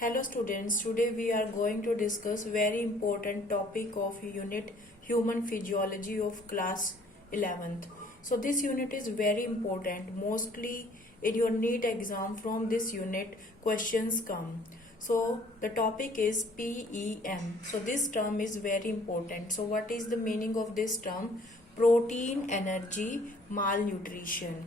Hello students, today we are going to discuss very important topic of unit Human Physiology of class 11th. So this unit is very important. Mostly in your NEET exam from this unit questions come. So the topic is PEM. So this term is very important. So what is the meaning of this term? Protein, energy, malnutrition.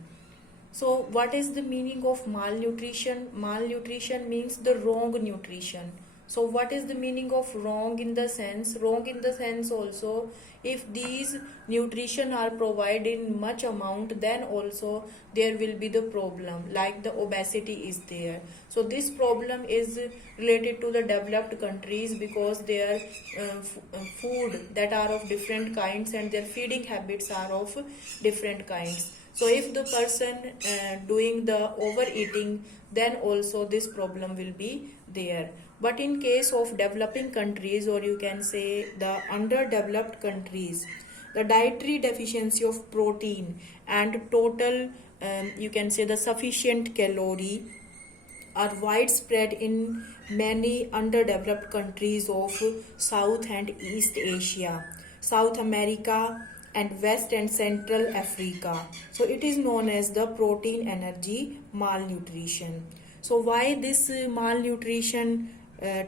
So, what is the meaning of malnutrition? Malnutrition means the wrong nutrition. So, what is the meaning of wrong in the sense? Wrong in the sense also, if these nutrition are provided in much amount, then also there will be the problem, like the obesity is there. So, this problem is related to the developed countries because their food that are of different kinds and their feeding habits are of different kinds. So if the person doing the overeating, then also this problem will be there. But in case of developing countries, or you can say the underdeveloped countries, the dietary deficiency of protein and total you can say the sufficient calorie are widespread in many underdeveloped countries of South and East Asia, South America, and West and Central Africa. So it is known as the protein energy malnutrition. So why this malnutrition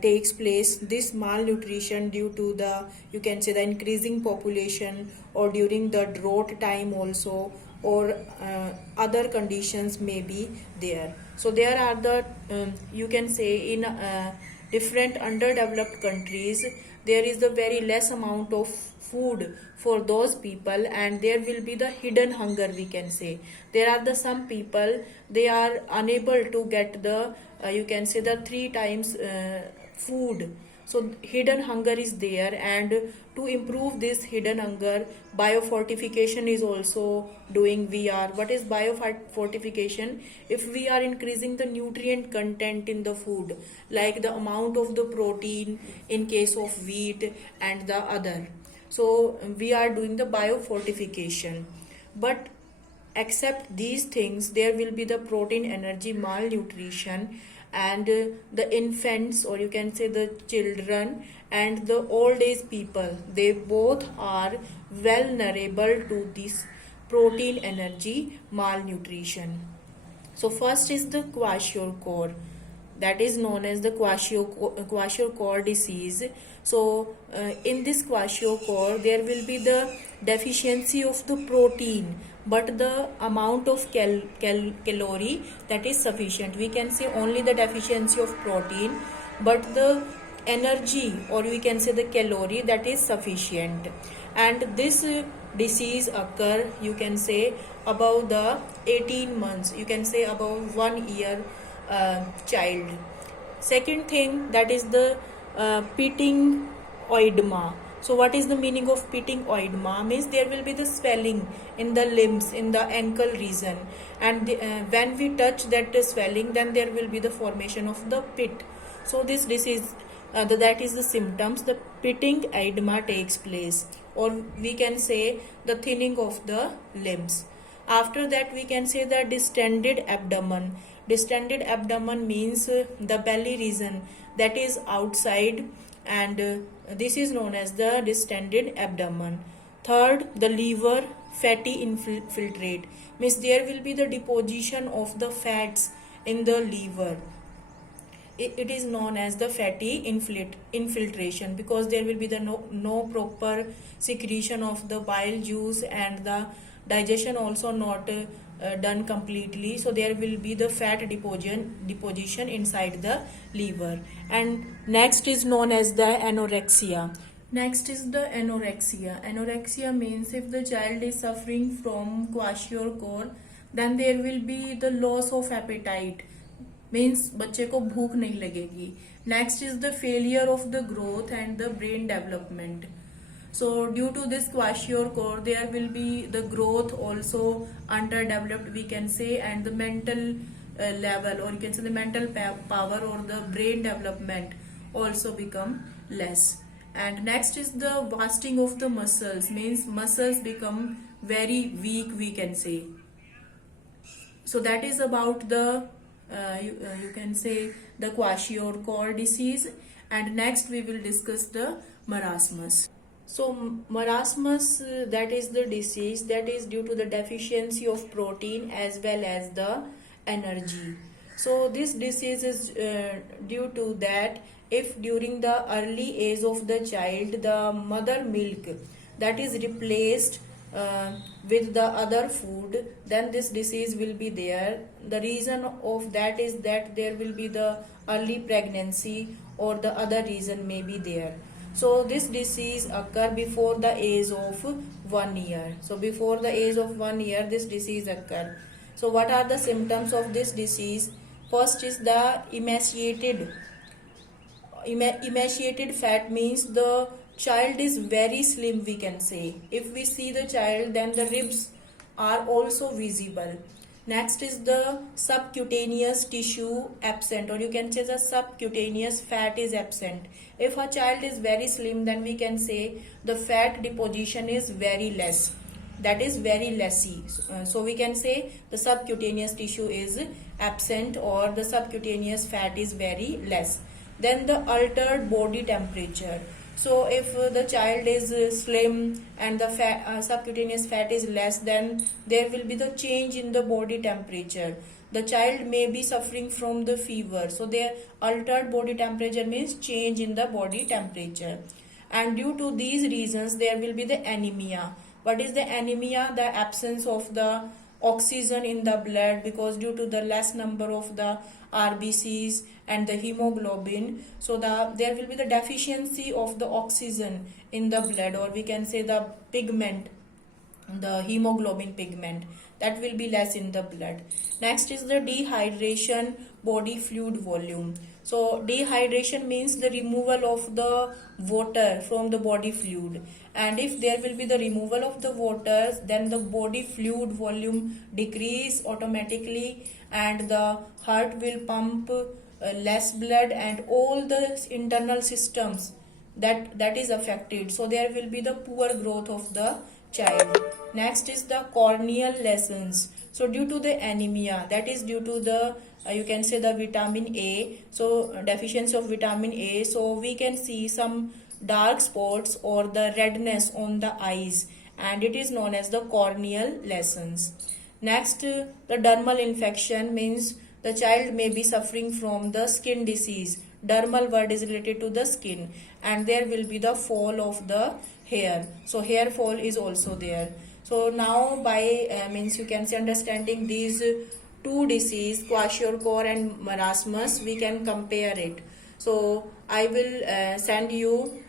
takes place? This malnutrition due to the, you can say, the increasing population, or during the drought time also, or other conditions may be there. So there are the you can say in different underdeveloped countries there is the very less amount of food for those people, and there will be the hidden hunger, we can say. There are the some people, they are unable to get the you can say the 3 times food. So hidden hunger is there, and to improve this hidden hunger, biofortification is also doing. What is biofortification? If we are increasing the nutrient content in the food, like the amount of the protein in case of wheat and the other, so we are doing the biofortification. But except these things, there will be the protein energy malnutrition, and the infants, or you can say the children, and the old age people, they both are vulnerable to this protein energy malnutrition. So first is the Kwashiorkor, that is known as the Kwashiorkor disease. So in this Kwashiorkor, there will be the deficiency of the protein, but the amount of calorie that is sufficient. We can say only the deficiency of protein, but the energy, or we can say the calorie, that is sufficient. And this disease occur, you can say, above the 18 months, you can say above 1 year child. Second thing, that is the pitting oedema. So what is the meaning of pitting oedema? Means there will be the swelling in the limbs, in the ankle region, and when we touch that swelling, then there will be the formation of the pit. So this disease, that is the symptoms. The pitting edema takes place, or we can say the thinning of the limbs. After that, we can say the distended abdomen. Distended abdomen means the belly region that is outside, and this is known as the distended abdomen. Third, the liver fatty infiltrate, means there will be the deposition of the fats in the liver. It is known as the fatty infiltration, because there will be the no proper secretion of the bile juice, and the digestion also not done completely. So there will be the fat deposition inside the liver. And next is known as the anorexia. Next is the anorexia. Anorexia means if the child is suffering from Kwashiorkor, then there will be the loss of appetite, means बच्चे को भूख नहीं लगेगी. Next is the failure of the growth and the brain development. So due to this Kwashiorkor, there will be the growth also underdeveloped, we can say, and the mental level, or you can say the mental power or the brain development also become less. And next is the wasting of the muscles, means muscles become very weak, we can say. So that is about the you can say the Kwashiorkor disease, and next we will discuss the marasmus. So marasmus, that is the disease that is due to the deficiency of protein as well as the energy. So this disease is due to that if during the early age of the child the mother milk that is replaced with the other food, then this disease will be there. The reason of that is that there will be the early pregnancy, or the other reason may be there. So this disease occur before the age of 1 year. So before the age of 1 year this disease occur. So what are the symptoms of this disease? First is the emaciated fat, means the child is very slim, we can say. If we see the child, then the ribs are also visible. Next is the subcutaneous tissue absent, or you can say the subcutaneous fat is absent. If a child is very slim, then we can say the fat deposition is very less, that is very lessy. So we can say the subcutaneous tissue is absent, or the subcutaneous fat is very less. Then the altered body temperature. So if the child is slim and the subcutaneous fat is less, then there will be the change in the body temperature. The child may be suffering from the fever. So their altered body temperature means change in the body temperature. And due to these reasons, there will be the anemia. What is the anemia? The absence of the oxygen in the blood, because due to the less number of the RBCs and the hemoglobin, so there will be the deficiency of the oxygen in the blood, or we can say the pigment, the hemoglobin pigment, that will be less in the blood. Next is the dehydration, body fluid volume. So dehydration means the removal of the water from the body fluid, and if there will be the removal of the water, then the body fluid volume decrease automatically, and the heart will pump less blood, and all the internal systems that is affected. So there will be the poor growth of the child. Next is the corneal lesions. So due to the anemia, that is due to the you can say the vitamin A, so deficiency of vitamin A, so we can see some dark spots or the redness on the eyes, and it is known as the corneal lesions. Next, the dermal infection means the child may be suffering from the skin disease. Dermal word is related to the skin, and there will be the fall of the hair. So hair fall is also there. So now by means you can say understanding these two disease, Kwashiorkor and Marasmus, we can compare it. So I will send you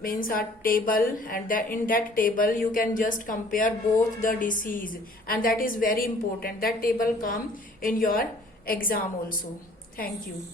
means a table, and that in that table you can just compare both the disease, and that is very important. That table come in your exam also. Thank you.